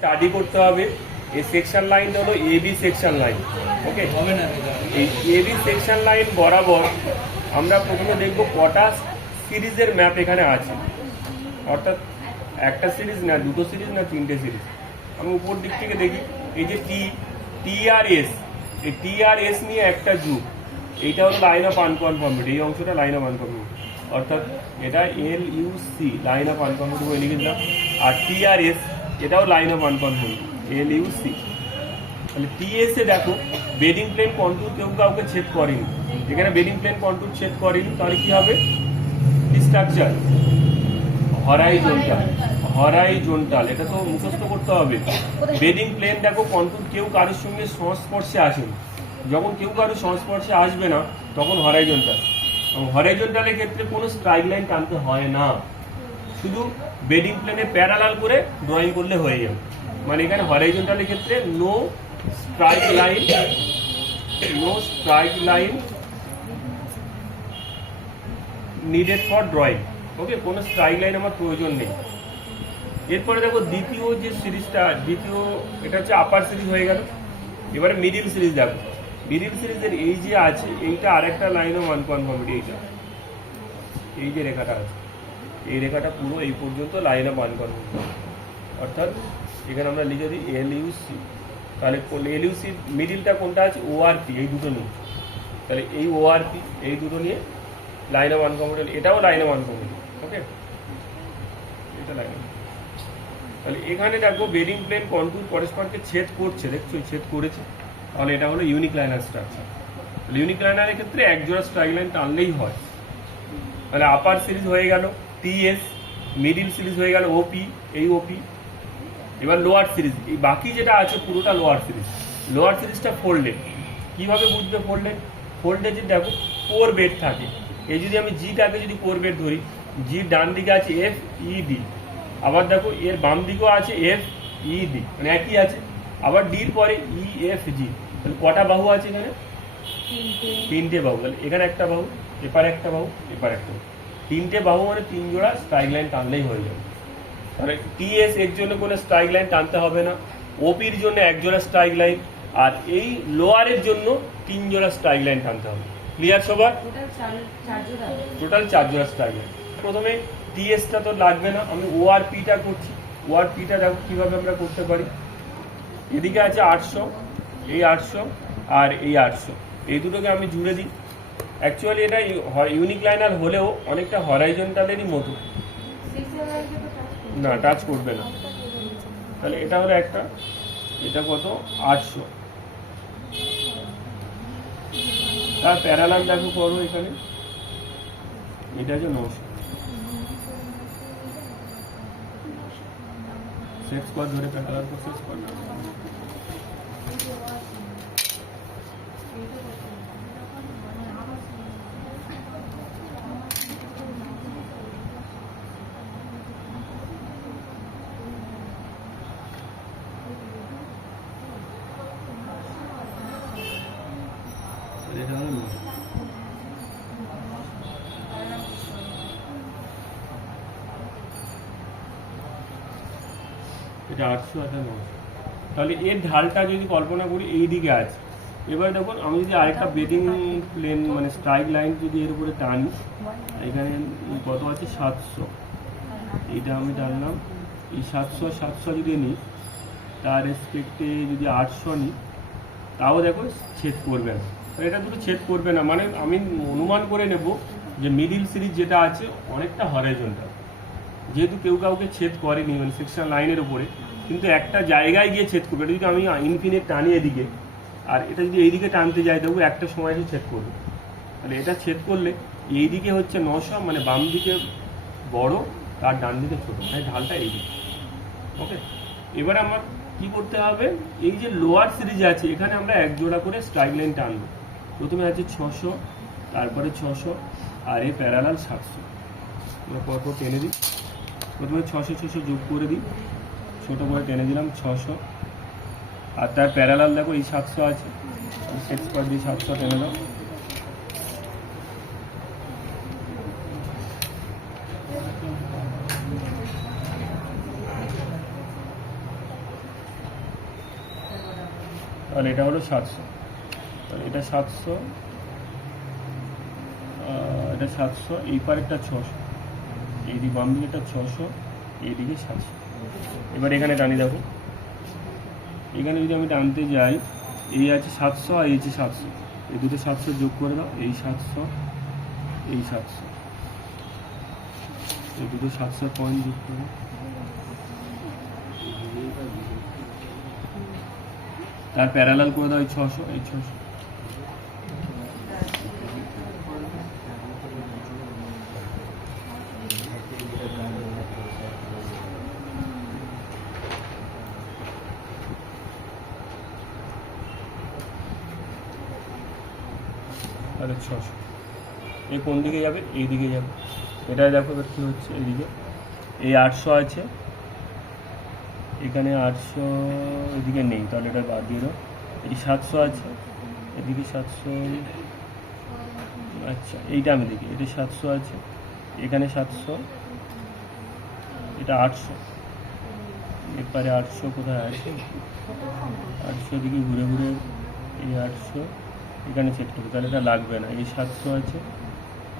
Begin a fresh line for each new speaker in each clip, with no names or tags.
Study করতে হবে। এই সেকশন লাইন হলো এবি সেকশন লাইন ওকে
হবে না।
এই এবি সেকশন লাইন বরাবর আমরা প্রথমে দেখব কটা সিরিজের ম্যাপ এখানে আছে। অর্থাৎ একটা সিরিজ না দুটো সিরিজ না তিনটে সিরিজ? আমি উপর দিক থেকে দেখি এই যে টি টি আর এস এই টি আর এস নিয়ে একটা যুগ এইটা হলো লাইন অফ আনকনফর্মিটি এই অংশটা লাইন অফ আনকনফর্মিটি অর্থাৎ এটা L U C line of unconformity বলে লিখে দিলাম। আর টি আর এস এটাও line of unconformity L U C তাহলে টিএসএ দেখো বেডিং প্লেন কন্ট্রোল কেউ কাউকে ছেদ করেনি। এখানে বেডিং প্লেন কন্ট্রোল ছেদ করেনি, তাহলে কি হবে? স্ট্রাকচার হরাইজন্টাল হরাইজন্টাল এটা তো মুখস্থ করতে হবে। বেডিং প্লেন দেখো কন্ট্রোল কেউ কারোর সঙ্গে সংস্পর্শে আসেনি। যখন কেউ কারোর সংস্পর্শে আসবে না, তখন হরাইজন্টাল হরাইজন্টালের ক্ষেত্রে কোনো স্ট্রাইক লাইন টানতে হয় না। শুধু বেডিং প্লেনে প্যারালাল করে ড্রয়িং করলে হয়ে যাবে। মানে এখানে হরাইজন্টালের ক্ষেত্রে no strike line no strike line needed for drawing okay কোনো স্ট্রাইক লাইন আমার প্রয়োজন নেই। এরপরে দেখো দ্বিতীয় যে সিরিজটা, দ্বিতীয় এটা হচ্ছে আপার সিরিজ হয়ে গেল। এবারে মিডিল সিরিজ দেখো। মিডিল সিরিজের এই যে আছে, এইটা আরেকটা লাইন অফ আনকনফর্মিটি এইটা। এই যে রেখাটা আছে। এই রেখাটা পুরো এই পর্যন্ত লাইন অফ আনকনফর্মিটি অর্থাৎ এখানে আমরা লিখে দিই এল ইউসি তাহলে এল ইউসি মিডিলটা কোনটা আছে? ওআরপি এই দুটো নিয়ে। তাহলে এই ওআরপি এই দুটো নিয়ে লাইন অফ আনকমফোর্টেবল এটাও লাইন অফ আনকমফোর্টেবল ওকে এটা লাইন তাহলে এখানে দেখো বেডিং প্লেন কন্ট্রোল করেসপন্ডকে ছেদ করছে। দেখছ? ছেদ করেছে। তাহলে এটা হলো ইউনিক লাইনার স্ট্রাকচার ইউনিক লাইনারের ক্ষেত্রে একজোড়া স্ট্রাইক লাইন টানলেই হয়। তাহলে আপার সিরিজ হয়ে গেল। টিএস মিডিল সিরিজ হয়ে গেল ওপি এই ওপি এবার লোয়ার সিরিজ এই বাকি যেটা আছে পুরোটা লোয়ার সিরিজ লোয়ার সিরিজটা ফোল্ডেড কীভাবে বুঝবে ফোল্ডেড ফোল্ডে যদি দেখো ফোর বেড থাকে। এই যদি আমি জিটাকে যদি ফোর বেড ধরি জির ডান দিকে আছে এফ ইডি আবার দেখো এর বাম দিকেও আছে এফ ইডি মানে একই আছে। আবার ডির পরে ই এফ জি তাহলে কটা বাহু আছে এখানে? তিনটে বাহু। তাহলে এখানে একটা বাহু এপারে একটা বাহু এপারে একটা বাহু। তিনটে বাহু মানে তিন জোড়া স্ট্রাইক লাইন টানলেই হয়ে যাবে। তাহলে টিএস এর জন্য কোনো স্ট্রাইক লাইন টানতে হবে না। ওপির জন্য এক জোড়া স্ট্রাইক লাইন আর এই লোয়ারের জন্য তিন জোড়া স্ট্রাইক লাইন টানতে হবে। ক্লিয়ার সবার?
টোটাল চার জোড়া।
স্ট্রাইক লাইন প্রথমে টিএসটা তো লাগবে না আমি ওআরপিটা করছি। ওআরপিটা দেখো কীভাবে আমরা করতে পারি। এদিকে আছে আটশো এই আটশো আর এই আটশো। এই দুটোকে আমি জুড়ে দিই। অ্যাকচুয়ালি এটা ইউনিক লাইনার হলেও অনেকটা হরাইজন্টালেরই মতো। না টাচ করবে না। তাহলে এটা হলো একটা, এটা কত? আটশো। তার প্যারালাল দেখো করো এখানে। এটা হচ্ছে নশো। ধরে প্যারালাল করে সেট এটা আটশো এটা নশো। তাহলে এর ঢালটা যদি কল্পনা করি এই দিকে আছে। এবার দেখুন, আমি যদি আরেকটা বেডিং প্লেন মানে স্ট্রাইক লাইন যদি এর উপরে টানি, এখানে কত আছে? সাতশো। এইটা আমি টানলাম। এই সাতশো সাতশো যদি নিই, তার রেসপেক্টে যদি আটশো নিই, তাও দেখো ছেদ করবে। না এটা দুটো ছেদ করবে না। মানে আমি অনুমান করে নেব যে মিডিল সিরিজ যেটা আছে, অনেকটা হরাইজন্টাল যেহেতু কেউ কাউকে ছেদ করেনি মানে সেকশন লাইনের উপরে, কিন্তু একটা জায়গায় গিয়ে ছেদ করবে। যদি আমি ইনফিনিট টানি এদিকে, আর এটা যদি এইদিকে টানতে যাই, তবু একটা সময় এসে ছেদ করবে। তাহলে এটা ছেদ করলে এইদিকে হচ্ছে নশো মানে বাম দিকে বড়, তার ডান দিকে ছোট। মানে ঢালটা এইদিকে। ওকে এবার আমার কি করতে হবে? এই যে লোয়ার সিরিজ আছে, এখানে আমরা এক জোড়া করে স্ট্রাইক লাইন টানবো। প্রথমে আছে ছশো, তারপরে ছশো, আর এই প্যারালাল সাতশো। আমরা পরপর টেনে দিই। প্রথমে ছশো ছশো যোগ করে দিই। ছোটো করে টেনে দিলাম ছশো। আর তার প্যারালাল দেখো, এই সাতশো আছে। স্কোয়ার দিয়ে সাতশো টেনে দাও। তাহলে এটা হলো সাতশো। এটা সাতশো এটা সাতশো, এই পারেরটা ছশো, এইদিকে বাম দিকেটা ছশো, এইদিকে সাতশো। এবার এখানে টানি দেখো। এখানে যদি আমি টানতে যাই, এই আছে সাতশো আর এই আছে সাতশো। এই দুটো সাতশো যোগ করে দাও, এই সাতশো এই সাতশো। এই দুটো সাতশো পয়েন্ট যোগ করে। তার প্যারালাল করে দাও, এই ছশো এই ছশো। তাহলে ছশো। এ কোন দিকে যাবে? এই দিকে যাবে। এটা দেখো এবার কী হচ্ছে এইদিকে। এই আটশো আছে। এখানে আটশো, এদিকে নেই, তাহলে এটা বাদ দিয়ে দাও। এই সাতশো আছে। এদিকে সাতশো আচ্ছা এইটা আমি দেখি। এটা সাতশো আছে। এখানে সাতশো। এটা আটশো। এরপরে আটশো কোথায় আছে? আটশো দিকে ঘুরে ঘুরে এই আটশো। এখানে সেট করব। তাহলে এটা লাগবে না। এই সাতশো আছে।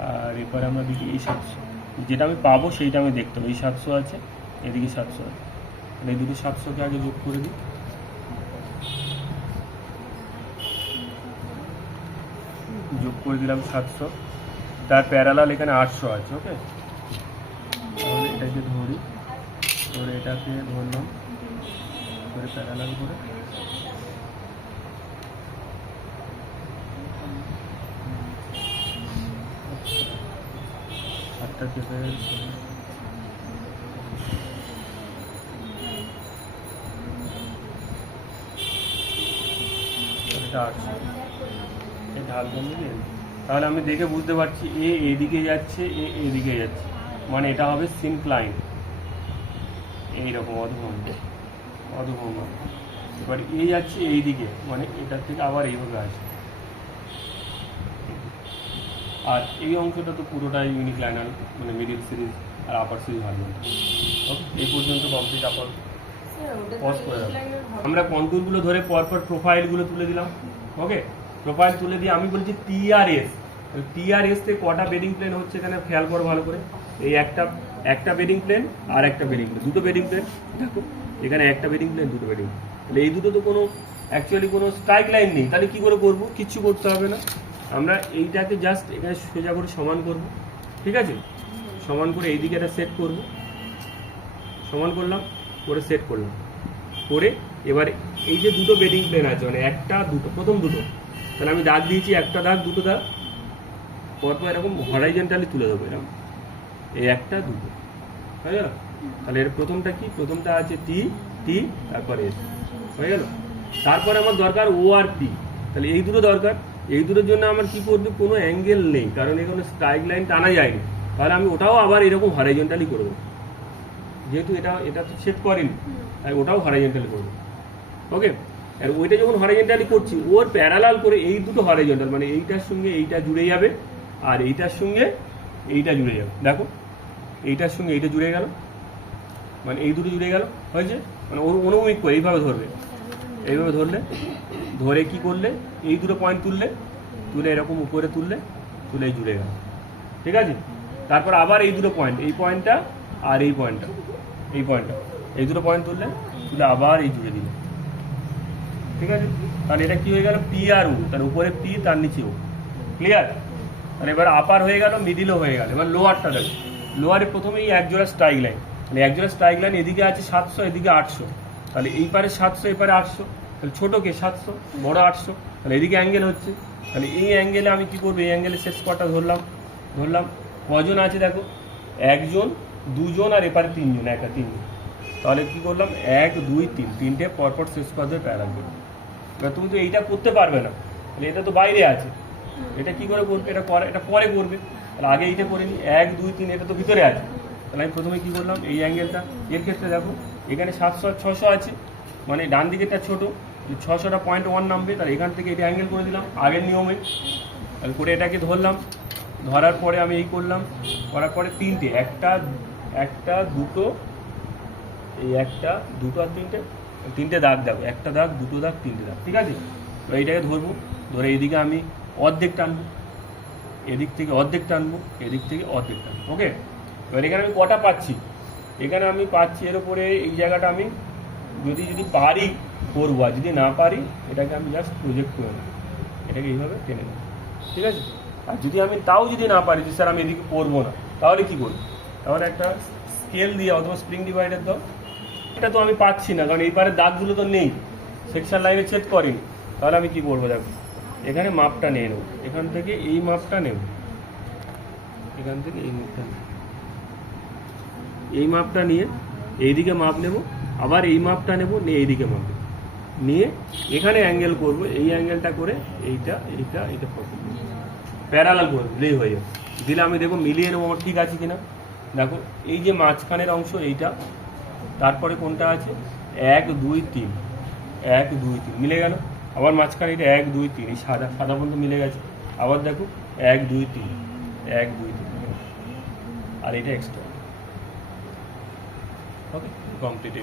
আর এরপরে আমরা দেখি এই সাতশো। যেটা আমি পাবো সেইটা আমি দেখতে এই সাতশো আছে, এদিকে সাতশো আছে। তাহলে এই দুটো সাতশোকে আগে যোগ করে দিই। যোগ করে দিলাম সাতশো। তার প্যারালাল এখানে আটশো আছে ওকে তাহলে এটাকে ধরি। ধরে এটাকে ধরলাম। করে প্যারালাল করে। ঢাল কমিয়ে তাহলে আমি দেখে বুঝতে পারছি এ এদিকে যাচ্ছে, এ এদিকে যাচ্ছে। মানে এটা হবে সিনক্লাইন এইরকম অধভঙ্গ। অধভঙ্গ। এবার এ যাচ্ছে এইদিকে। মানে এটার থেকে আবার এইভাবে আসে আর এই অংশটা তো পুরোটাই ইউনিক লাইনার মানে মিডিল সিরিজ আর আপার সিরিজ ওকে এই পর্যন্ত কমপ্লিট আপার
তো
করে। আমরা কন্ট্রোলগুলো ধরে পরপর প্রোফাইলগুলো তুলে দিলাম ওকে প্রোফাইল তুলে দিয়ে আমি বলছি টিআরএস টিআরএস থেকে কটা বেডিং প্লেন হচ্ছে এখানে খেয়াল করো ভালো করে। এই একটা একটা বেডিং প্লেন আর একটা বেডিং প্লেন দুটো বেডিং প্লেন দেখো এখানে একটা বেডিং প্লেন দুটো বেডিং তাহলে এই দুটো তো কোনো অ্যাকচুয়ালি কোনো স্ট্রাইক লাইন নেই। তাহলে কী করে করব? কিচ্ছু করতে হবে না। আমরা এইটাকে জাস্ট এখানে সোজা করে সমান করব, ঠিক আছে? সমান করে এই দিকে একটা সেট করব। সমান করলাম, করে সেট করলাম। করে এবার এই যে দুটো বেডিং প্লেন আছে মানে একটা, দুটো, প্রথম দুটো, তাহলে আমি দাগ দিয়েছি, একটা দাগ, দুটো দাগ। পরপর এরকম হরাইজেন্টালি তুলে দেবো এরকম। এই একটা, দুটো। হয়ে গেল? তাহলে এর প্রথমটা কি? প্রথমটা আছে টি টি তারপরে এস হয়ে গেল? তারপরে আমার দরকার ও আর পি তাহলে এই দুটো দরকার। এই দুটোর জন্য আমার কি করবে কোনো অ্যাঙ্গেল নেই, কারণ এখানে স্ট্রাইক লাইন টানা যায়নি। তাহলে আমি ওটাও আবার এরকম হরাইজেন্টালি করব। যেহেতু এটা এটা তো সেট করেনি, তাই ওটাও হরাইজেন্টালি করব। ওকে আর ওইটা যখন হরাইজেন্টালি করছি, ওর প্যারালাল করে এই দুটো হরাইজেন্টাল মানে এইটার সঙ্গে এইটা জুড়ে যাবে, আর এইটার সঙ্গে এইটা জুড়ে যাবে। দেখো, এইটার সঙ্গে এইটা জুড়ে গেল মানে এই দুটো জুড়ে গেল, হয়েছে? মানে ওর অনুভূমিক করে, এইভাবে ধরবে। এইভাবে ধরলে, ধরে কি করলে, এই দুটো পয়েন্ট তুললে, তুলে এরকম উপরে তুললে, তুলে জুড়ে গেল। ঠিক আছে? তারপর আবার এই দুটো পয়েন্ট এই পয়েন্টটা আর এই পয়েন্টটা এই পয়েন্টটা এই দুটো পয়েন্ট তুললে, তুলে আবার এই জুড়ে দিলে। ঠিক আছে? তাহলে এটা কি হয়ে গেল? পি আর উ তার উপরে পি তার নিচে ও ক্লিয়ার তাহলে এবার আপার হয়ে গেল মিডিলও হয়ে গেল। এবার লোয়ারটা দেখো। লোয়ারে প্রথমেই এক জোড়া স্ট্রাইক লাইন মানে এক জোড়া স্ট্রাইক লাইন এদিকে আছে সাতশো, এদিকে আটশো। তাহলে এই পারে সাতশো এপারে আটশো, তাহলে ছোটোকে সাতশো, বড় আটশো, তাহলে এদিকে অ্যাঙ্গেল হচ্ছে। তাহলে এই অ্যাঙ্গেলে আমি কি করব? এই অ্যাঙ্গেলে শেষ স্পটটা ধরলাম ধরলাম। কজন আছে দেখো? একজন, দুজন আর এপারে তিনজন, একা তিনজন। তাহলে কি করলাম? এক, দুই, তিন, তিনটে পরপর শেষ স্কোয়ার ধরে প্যারাল করব এবার তুমি তো এইটা করতে পারবে না। তাহলে এটা তো বাইরে আছে। এটা কি করে করবে? এটা করে এটা পরে করবে। তাহলে আগে এইটা করে নি। এক, দুই, তিন, এটা তো ভিতরে আছে। তাহলে আমি প্রথমে কি করলাম? এই অ্যাঙ্গেলটা এর ক্ষেত্রে দেখো এখানে সাতশো, ছশো আছে। মানে ডান দিকেরটা ছোটো ছশোটা পয়েন্ট ওয়ান নামবে, তাহলে এখান থেকে এটা অ্যাঙ্গেল করে দিলাম, আগের নিয়মে। করে এটাকে ধরলাম, ধরার পরে আমি এই করলাম, করার পরে তিনটে, একটা একটা, দুটো, এই একটা, দুটো আর তিনটে তিনটে দাগ দেখো একটা দাগ, দুটো দাগ, তিনটে দাগ, ঠিক আছে? তো এইটাকে ধরবো, ধরে এইদিকে আমি অর্ধেক টানবো, এদিক থেকে অর্ধেক টানবো, এদিক থেকে অর্ধেক টানবো ওকে এবার এখানে আমি কটা পাচ্ছি? এখানে আমি পাচ্ছি, এর উপরে এই জায়গাটা আমি যদি যদি পারি করব, আর যদি না পারি, এটাকে আমি জাস্ট প্রজেক্ট করে নেব। এটাকে এইভাবে টেনে নেব। ঠিক আছে? আর যদি আমি তাও যদি না পারি যে স্যার আমি এদিকে করব না, তাহলে কি করব? তাহলে একটা স্কেল দিয়ে, অথবা স্প্রিং ডিভাইডার দাও। এটা তো আমি পাচ্ছি না, কারণ এই পারে দাগগুলো তো নেই। সেকশন লাইনে চেক করিনি। তাহলে আমি কি করব, দেখো? এখানে মাপটা নিয়ে নেব। এখান থেকে এই মাপটা নেব। এখান থেকে এই মাপটা নেব। এই মাপটা নিয়ে এইদিকে মাপ নেব, আবার এই মাপটা নেব, নিয়ে এইদিকে মাপ নিয়ে এখানে অ্যাঙ্গেল করব, এই অ্যাঙ্গেলটা করে এইটা এইটা এইটা প্যারালাল করে দিলেই হয়ে যাবে। দিলে আমি দেখব মিলিয়ে নেব ঠিক আছে কিনা। দেখো, এই যে মাঝখানের অংশ এইটা, তারপরে কোনটা আছে? এক, দুই, তিন। এক, দুই, তিন, মিলে গেল। আবার মাঝখানে এটা এক, দুই, তিন, এই সাদা সাদা পর্যন্ত মিলে গেছে। আবার দেখো, এক, দুই, তিন, এক, দুই, তিন আর এটা এক্সট্রা ওকে কমপ্লিট